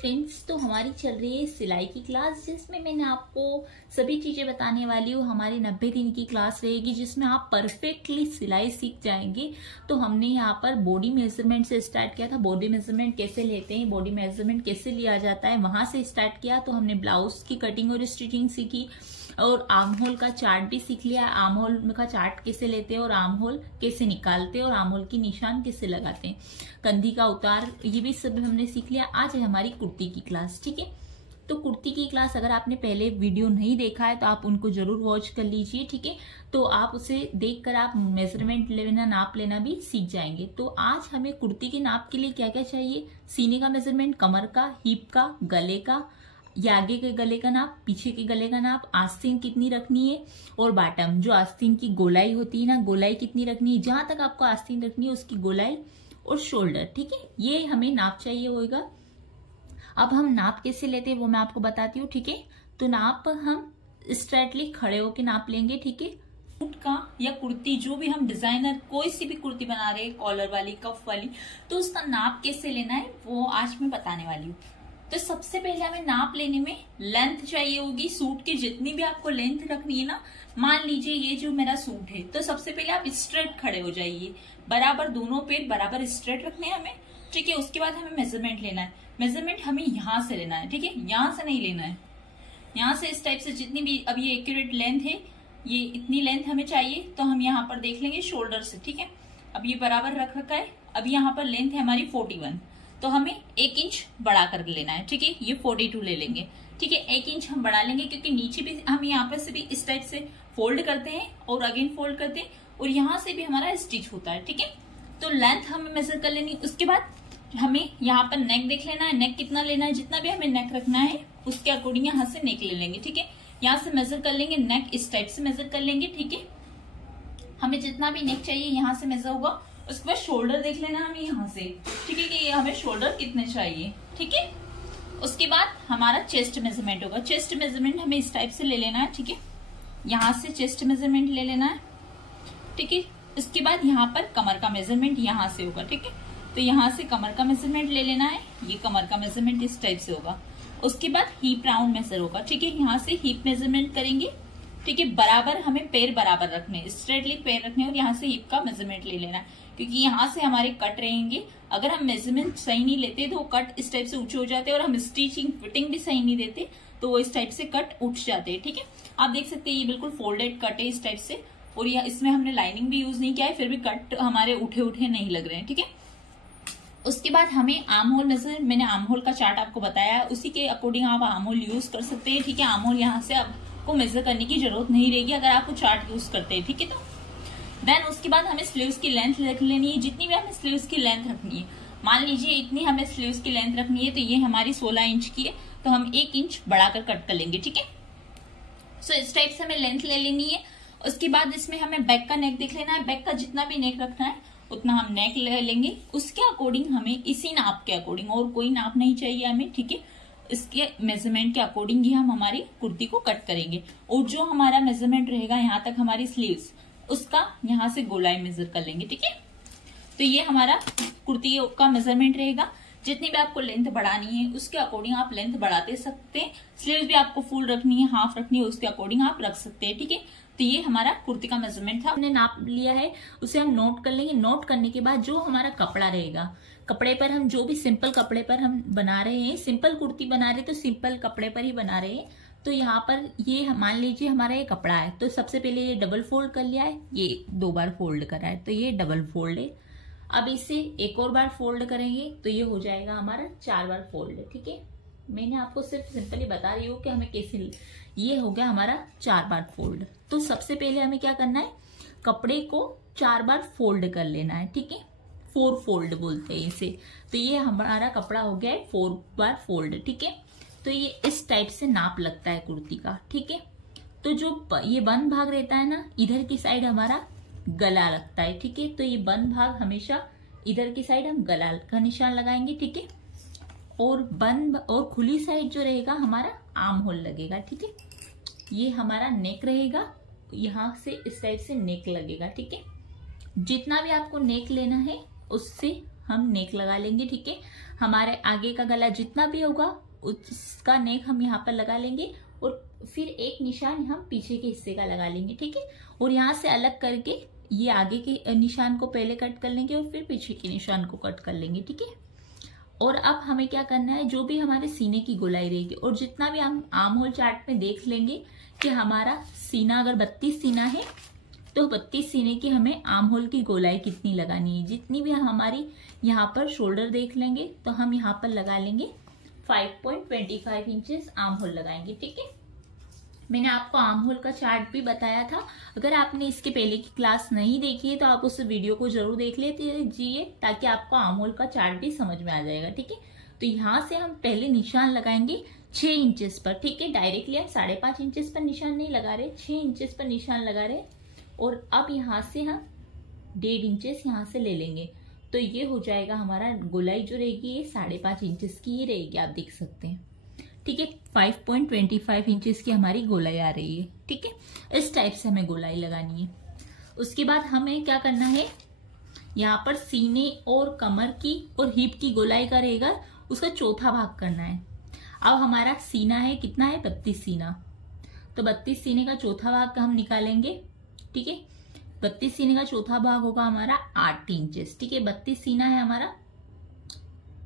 Friends, तो हमारी चल रही है सिलाई की क्लास, जिसमें मैंने आपको सभी चीजें बताने वाली हूँ। हमारी 90 दिन की क्लास रहेगी जिसमें आप परफेक्टली सिलाई सीख जाएंगे। तो हमने यहाँ पर बॉडी मेजरमेंट से स्टार्ट किया था। बॉडी मेजरमेंट कैसे लेते हैं, बॉडी मेजरमेंट कैसे लिया जाता है, वहां से स्टार्ट किया। तो हमने ब्लाउज की कटिंग और स्टिचिंग सीखी और आर्म होल का चार्ट भी सीख लिया। आर्म होल का चार्ट कैसे लेते हैं और आर्म होल कैसे निकालते हैं और आर्म होल की निशान कैसे लगाते हैं, कंधी का उतार, ये भी सब हमने सीख लिया। आज है हमारी कुर्ती की क्लास, ठीक है। तो कुर्ती की क्लास अगर आपने पहले वीडियो नहीं देखा है तो आप उनको जरूर वॉच कर लीजिए, ठीक है। तो आप उसे देखकर आप मेजरमेंट लेना, नाप लेना भी सीख जाएंगे। तो आज हमें कुर्ती के नाप के लिए क्या क्या चाहिए, सीने का मेजरमेंट, कमर का, हिप का, गले का, या आगे के गले का नाप, पीछे के गले का नाप, आस्तीन कितनी रखनी है और बॉटम जो आस्तीन की गोलाई होती है ना, गोलाई कितनी रखनी है, जहां तक आपको आस्तीन रखनी है उसकी गोलाई और शोल्डर, ठीक है। ये हमें नाप चाहिए होगा। अब हम नाप कैसे लेते हैं वो मैं आपको बताती हूँ, ठीक है। तो नाप हम स्ट्रेटली खड़े होकर नाप लेंगे, ठीक है। सूट का या कुर्ती जो भी हम डिजाइनर कोई सी भी कुर्ती बना रहे हैं, कॉलर वाली, कफ वाली, तो उसका नाप कैसे लेना है वो आज मैं बताने वाली हूँ। तो सबसे पहले हमें नाप लेने में लेंथ चाहिए होगी। सूट की जितनी भी आपको लेंथ रखनी है ना, मान लीजिए ये जो मेरा सूट है, तो सबसे पहले आप स्ट्रेट खड़े हो जाइए, बराबर दोनों पैर बराबर स्ट्रेट रखने हैं हमें, ठीक है। उसके बाद हमें मेजरमेंट लेना है। मेजरमेंट हमें यहाँ से लेना है, ठीक है, यहाँ से नहीं लेना है, यहाँ से इस टाइप से जितनी भी अब ये एक्यूरेट लेंथ है, ये इतनी लेंथ हमें चाहिए। तो हम यहाँ पर देख लेंगे शोल्डर से, ठीक है। अब ये बराबर रख रखा है। अब यहाँ पर लेंथ है हमारी 41, तो हमें 1 इंच बढ़ा कर लेना है, ठीक है। ये 42 ले लेंगे, ठीक है। 1 इंच हम बढ़ा लेंगे क्योंकि नीचे भी हम यहाँ पर से भी इस टाइप से फोल्ड करते हैं और अगेन फोल्ड करते हैं और यहाँ से भी हमारा स्टिच होता है, ठीक है। तो लेंथ हमें मेजर कर लेनी। उसके बाद हमें यहाँ पर नेक देख लेना है, नेक कितना लेना है, जितना भी हमें नेक रखना है उसके अकॉर्डिंग यहाँ से नेक ले लेंगे, ठीक है। यहाँ से मेजर कर लेंगे, नेक इस टाइप से मेजर कर लेंगे, ठीक है। हमें जितना भी नेक चाहिए यहाँ से मेजर होगा। उसके बाद शोल्डर देख लेना हमें यहाँ से, ठीक है, कि ये हमें शोल्डर कितने चाहिए, ठीक है। उसके बाद हमारा चेस्ट मेजरमेंट होगा। चेस्ट मेजरमेंट हमें इस टाइप से ले लेना है, ठीक है। यहाँ से चेस्ट मेजरमेंट ले लेना है, ठीक है। इसके बाद यहाँ पर कमर का मेजरमेंट यहाँ से होगा, ठीक है। तो यहाँ से कमर का मेजरमेंट ले लेना है। ये कमर का मेजरमेंट इस टाइप से होगा। उसके बाद हिप राउंड मेजर होगा, ठीक है। यहाँ से हिप मेजरमेंट करेंगे, ठीक है। बराबर हमें पैर बराबर रखने, स्ट्रेटली पैर रखने और यहाँ से हिप का मेजरमेंट ले लेना है क्योंकि यहाँ से हमारे कट रहेंगे। अगर हम मेजरमेंट सही नहीं लेते तो कट इस टाइप से ऊंचे हो जाते हैं और हम स्टिचिंग फिटिंग भी सही नहीं देते तो वो इस टाइप से कट उठ जाते हैं, ठीक है। आप देख सकते हैं ये बिल्कुल फोल्डेड कट है इस टाइप से और यह इसमें हमने लाइनिंग भी यूज नहीं किया है, फिर भी कट हमारे उठे उठे नहीं लग रहे हैं, ठीक है। उसके बाद हमें आर्म होल मेजर, मैंने आर्म होल का चार्ट आपको बताया है, उसी के अकॉर्डिंग आप आर्म होल यूज कर सकते हैं, ठीक है। आर्म होल यहाँ से आपको मेजर करने की जरूरत नहीं रहेगी अगर आपको चार्ट यूज करते हैं, ठीक है। तो देन उसके बाद हमें स्लीव्स की लेंथ रख लेनी है, जितनी भी हमें स्लीव्स की लेंथ रखनी है। मान लीजिए इतनी हमें स्लीव्स की लेंथ रखनी है, तो ये हमारी 16 इंच की है, तो हम 1 इंच बढ़ाकर कट कर लेंगे, ठीक है। सो इस टाइप से हमें लेंथ ले लेनी है। उसके बाद इसमें हमें बैक का नेक देख लेना है। बैक का जितना भी नेक रखना है उतना हम नेक ले लेंगे। उसके अकॉर्डिंग हमें इसी नाप के अकॉर्डिंग, और कोई नाप नहीं चाहिए हमें, ठीक है। इसके मेजरमेंट के अकॉर्डिंग ही हम हमारी कुर्ती को कट करेंगे। और जो हमारा मेजरमेंट रहेगा यहाँ तक हमारी स्लीव्स, उसका यहाँ से गोलाई मेजर कर लेंगे, ठीक है। तो ये हमारा कुर्ती का मेजरमेंट रहेगा। जितनी भी आपको लेंथ बढ़ानी है उसके अकॉर्डिंग आप लेंथ बढ़ाते सकते हैं। स्लीव्स भी आपको फुल रखनी है, हाफ रखनी है, उसके अकॉर्डिंग आप रख सकते हैं, ठीक है। तो ये हमारा कुर्ती का मेजरमेंट था, हमने नाप लिया है, उसे हम नोट कर लेंगे। नोट करने के बाद जो हमारा कपड़ा रहेगा, कपड़े पर हम जो भी सिंपल कपड़े पर हम बना रहे हैं, सिंपल कुर्ती बना रहे हैं तो सिंपल कपड़े पर ही बना रहे हैं। तो यहाँ पर ये मान लीजिए हमारा ये कपड़ा है, तो सबसे पहले ये डबल फोल्ड कर लिया है, ये 2 बार फोल्ड करा है, तो ये डबल फोल्ड है। अब इसे एक और बार फोल्ड करेंगे तो ये हो जाएगा हमारा 4 बार फोल्ड, ठीक है। मैंने आपको सिर्फ सिंपली बता रही हूँ कि हमें कैसे, ये हो गया हमारा 4 बार फोल्ड। तो सबसे पहले हमें क्या करना है, कपड़े को 4 बार फोल्ड कर लेना है, ठीक है। 4 फोल्ड बोलते हैं इसे। तो ये हमारा कपड़ा हो गया है 4 बार फोल्ड, ठीक है। तो ये इस टाइप से नाप लगता है कुर्ती का, ठीक है। तो जो ये बंद भाग रहता है ना, इधर की साइड हमारा गला लगता है, ठीक है। तो ये बंद भाग हमेशा इधर की साइड हम गला का निशान लगाएंगे, ठीक है। और बंद और खुली साइड जो रहेगा हमारा आर्म होल लगेगा, ठीक है। ये हमारा नेक रहेगा, यहाँ से इस टाइप से नेक लगेगा, ठीक है। जितना भी आपको नेक लेना है उससे हम नेक लगा लेंगे। ठीक है, हमारे आगे का गला जितना भी होगा उसका नेक हम यहाँ पर लगा लेंगे और फिर एक निशान हम पीछे के हिस्से का लगा लेंगे। ठीक है, और यहाँ से अलग करके ये आगे के निशान को पहले कट कर लेंगे और फिर पीछे के निशान को कट कर लेंगे। ठीक है, और अब हमें क्या करना है, जो भी हमारे सीने की गोलाई रहेगी और जितना भी हम आर्म होल चार्ट में देख लेंगे कि हमारा सीना अगर 32 सीना है तो 32 सीने की हमें आर्म होल की गोलाई कितनी लगानी है। जितनी भी हमारी यहाँ पर शोल्डर देख लेंगे तो हम यहाँ पर लगा लेंगे 5.25 इंचेस आर्म होल लगाएंगे। ठीक है, मैंने आपको आर्म होल का चार्ट भी बताया था। अगर आपने इसके पहले की क्लास नहीं देखी है तो आप उस वीडियो को जरूर देख लीजिए ताकि आपको आर्म होल का चार्ट भी समझ में आ जाएगा। ठीक है, तो यहाँ से हम पहले निशान लगाएंगे 6 इंचेस पर। ठीक है, डायरेक्टली हम 5.5 इंचेस पर निशान नहीं लगा रहे, 6 इंचेस पर निशान लगा रहे। और अब यहाँ से हम 1.5 इंचेस यहाँ से ले लेंगे तो ये हो जाएगा हमारा गोलाई जो रहेगी ये 5.5 इंचेस की ही रहेगी, आप देख सकते हैं। ठीक है, 5.25 इंचेस की हमारी गोलाई आ रही है। ठीक है, इस टाइप से हमें गोलाई लगानी है। उसके बाद हमें क्या करना है, यहाँ पर सीने और कमर की और हिप की गोलाई का रहेगा, उसका चौथा भाग करना है। अब हमारा सीना है कितना है, 32 सीना, तो 32 सीने का चौथा भाग हम निकालेंगे। ठीक है, 32 सीने का चौथा भाग होगा हमारा 8 इंचेस। ठीक है, 32 सीना है हमारा,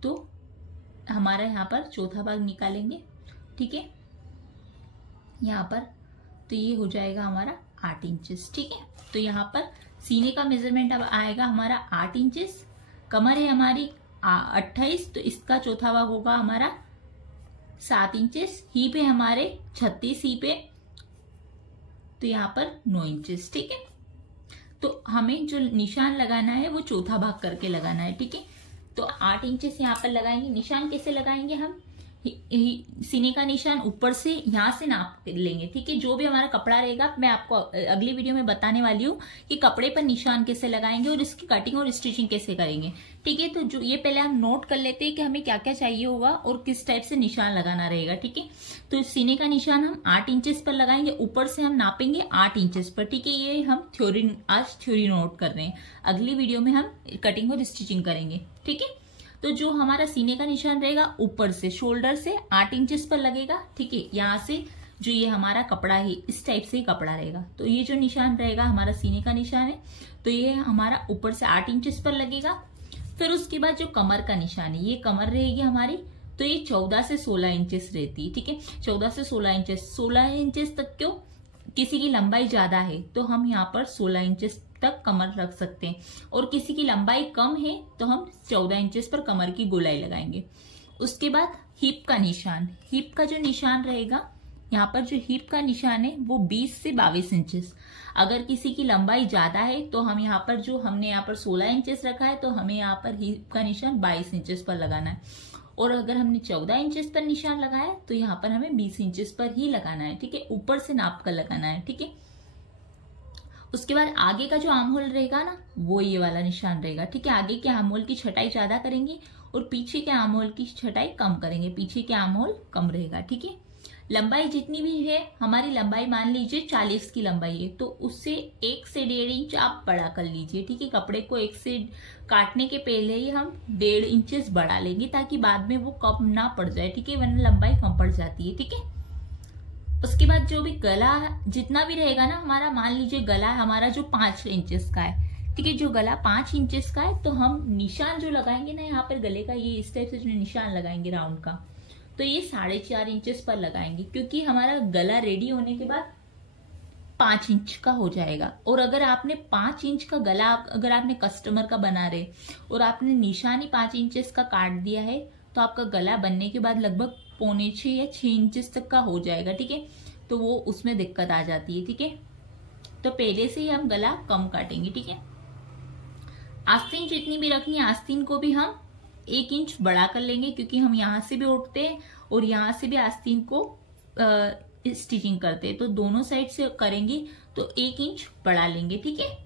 तो हमारा यहाँ पर चौथा भाग निकालेंगे। ठीक है, यहाँ पर तो ये हो जाएगा हमारा 8 इंचेस। ठीक है, तो यहाँ पर सीने का मेजरमेंट अब आएगा हमारा 8 इंचेस, कमर है हमारी 28, तो इसका चौथा भाग होगा हमारा 7 इंचेस, हीप है हमारे 36 हीप है, तो यहाँ पर 9 इंचेस। ठीक है, तो हमें जो निशान लगाना है वो चौथा भाग करके लगाना है। ठीक है, तो 8 इंचेस यहाँ पर लगाएंगे। निशान कैसे लगाएंगे हम, सीने का निशान ऊपर से यहाँ से नाप लेंगे। ठीक है, जो भी हमारा कपड़ा रहेगा मैं आपको अगली वीडियो में बताने वाली हूँ कि कपड़े पर निशान कैसे लगाएंगे और इसकी कटिंग और स्टिचिंग कैसे करेंगे। ठीक है, तो जो ये पहले हम नोट कर लेते हैं कि हमें क्या क्या चाहिए होगा और किस टाइप से निशान लगाना रहेगा। ठीक है, तो सीने का निशान हम 8 इंचेस पर लगाएंगे, ऊपर से हम नापेंगे 8 इंचेस पर। ठीक है, ये हम आज थ्योरी नोट कर रहे हैं, अगली वीडियो में हम कटिंग और स्टिचिंग करेंगे। ठीक है, तो जो हमारा सीने का निशान रहेगा ऊपर से शोल्डर से 8 इंचेस पर लगेगा। ठीक है, यहाँ से जो ये हमारा कपड़ा है इस टाइप से ही कपड़ा रहेगा, तो ये जो निशान रहेगा हमारा सीने का निशान है, तो ये हमारा ऊपर से 8 इंचेस पर लगेगा। फिर उसके बाद जो कमर का निशान है, ये कमर रहेगी हमारी, तो ये 14 से 16 इंचेस रहती है। ठीक है, 14 से 16 इंचेस, 16 इंचेस तक क्यों, किसी की लंबाई ज्यादा है तो हम यहाँ पर 16 इंचेस तक कमर रख सकते हैं, और किसी की लंबाई कम है तो हम 14 इंचेस पर कमर की गोलाई लगाएंगे। उसके बाद हिप का निशान, हिप का जो निशान रहेगा यहाँ पर जो हिप का निशान है वो 20 से 22 इंचेस। अगर किसी की लंबाई ज्यादा है तो हम यहाँ पर जो हमने यहाँ पर 16 इंचेस रखा है तो हमें यहाँ पर हिप का निशान 22 इंचेस पर लगाना है, और अगर हमने 14 इंचेस पर निशान लगाया तो यहाँ पर हमें 20 इंचेस पर ही लगाना है। ठीक है, ऊपर से नाप कर लगाना है। ठीक है, उसके बाद आगे का जो आर्म होल रहेगा ना वो ये वाला निशान रहेगा। ठीक है, आगे के आर्म होल की छटाई ज्यादा करेंगे और पीछे के आर्म होल की छटाई कम करेंगे, पीछे के आर्म होल कम रहेगा। ठीक है, लंबाई जितनी भी है, हमारी लंबाई मान लीजिए 40 की लंबाई है तो उससे 1 से 1.5 इंच आप बड़ा कर लीजिए। ठीक है, कपड़े को 1 से काटने के पहले ही हम 1.5 इंचेस बढ़ा लेंगे ताकि बाद में वो कम ना पड़ जाए। ठीक है, वरना लंबाई कम पड़ जाती है। ठीक है, उसके बाद जो भी गला जितना भी रहेगा ना हमारा, मान लीजिए गला हमारा जो 5 इंचेस का है। ठीक है, जो गला 5 इंचेस का है तो हम निशान जो लगाएंगे ना यहाँ पर गले का, ये इस टाइप से जो निशान लगाएंगे राउंड का, तो ये 4.5 इंचेस पर लगाएंगे, क्योंकि हमारा गला रेडी होने के बाद 5 इंच का हो जाएगा। और अगर आपने 5 इंच का गला अगर आपने कस्टमर का बना रहे और आपने निशान ही 5 इंचेस का काट दिया है तो आपका गला बनने के बाद लगभग 5.25 या 6 इंचेस तक का हो जाएगा। ठीक है, तो वो उसमें दिक्कत आ जाती है। ठीक है, तो पहले से ही हम गला कम काटेंगे। ठीक है, आस्तीन जितनी भी रखनी है आस्तीन को भी हम 1 इंच बड़ा कर लेंगे, क्योंकि हम यहाँ से भी उठते हैं और यहाँ से भी आस्तीन को स्टिचिंग करते हैं, तो दोनों साइड से करेंगे तो 1 इंच बढ़ा लेंगे। ठीक है,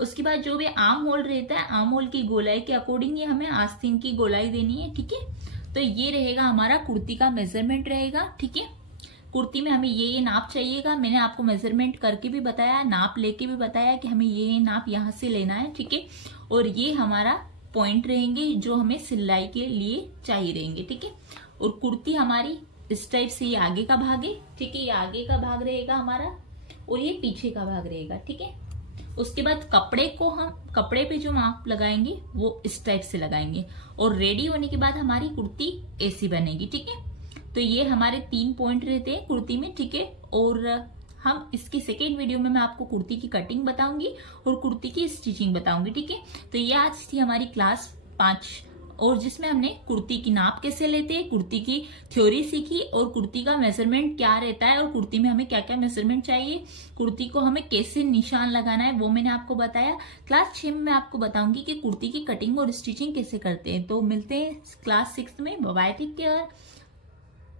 उसके बाद जो भी आर्म होल रहता है, आर्म होल की गोलाई के अकॉर्डिंग ही हमें आस्तीन की गोलाई देनी है। ठीक है, तो ये रहेगा हमारा कुर्ती का मेजरमेंट रहेगा। ठीक है, कुर्ती में हमें ये नाप चाहिएगा, मैंने आपको मेजरमेंट करके भी बताया, नाप लेके भी बताया कि हमें ये नाप यहाँ से लेना है। ठीक है, और ये हमारा पॉइंट रहेंगे जो हमें सिलाई के लिए चाहिए रहेंगे, ठीक है। और कुर्ती हमारी इस टाइप से, ये आगे का भाग है, ठीक है, ये आगे का भाग रहेगा हमारा और ये पीछे का भाग रहेगा, ठीक है। उसके बाद कपड़े को हम कपड़े पे जो माप लगाएंगे वो इस टाइप से लगाएंगे और रेडी होने के बाद हमारी कुर्ती ऐसी बनेगी, ठीक है। तो ये हमारे 3 पॉइंट रहते हैं कुर्ती में, ठीक है। और हम इसकी सेकेंड वीडियो में मैं आपको कुर्ती की कटिंग बताऊंगी और कुर्ती की स्टिचिंग बताऊंगी, ठीक है। तो ये आज थी हमारी क्लास 5 और जिसमें हमने कुर्ती की नाप कैसे लेते हैं, कुर्ती की थ्योरी सीखी और कुर्ती का मेजरमेंट क्या रहता है और कुर्ती में हमें क्या क्या मेजरमेंट चाहिए, कुर्ती को हमें कैसे निशान लगाना है वो मैंने आपको बताया। क्लास 6 में मैं आपको बताऊंगी कि कुर्ती की कटिंग और स्टिचिंग कैसे करते हैं। तो मिलते हैं क्लास 6 में। Bye, take care.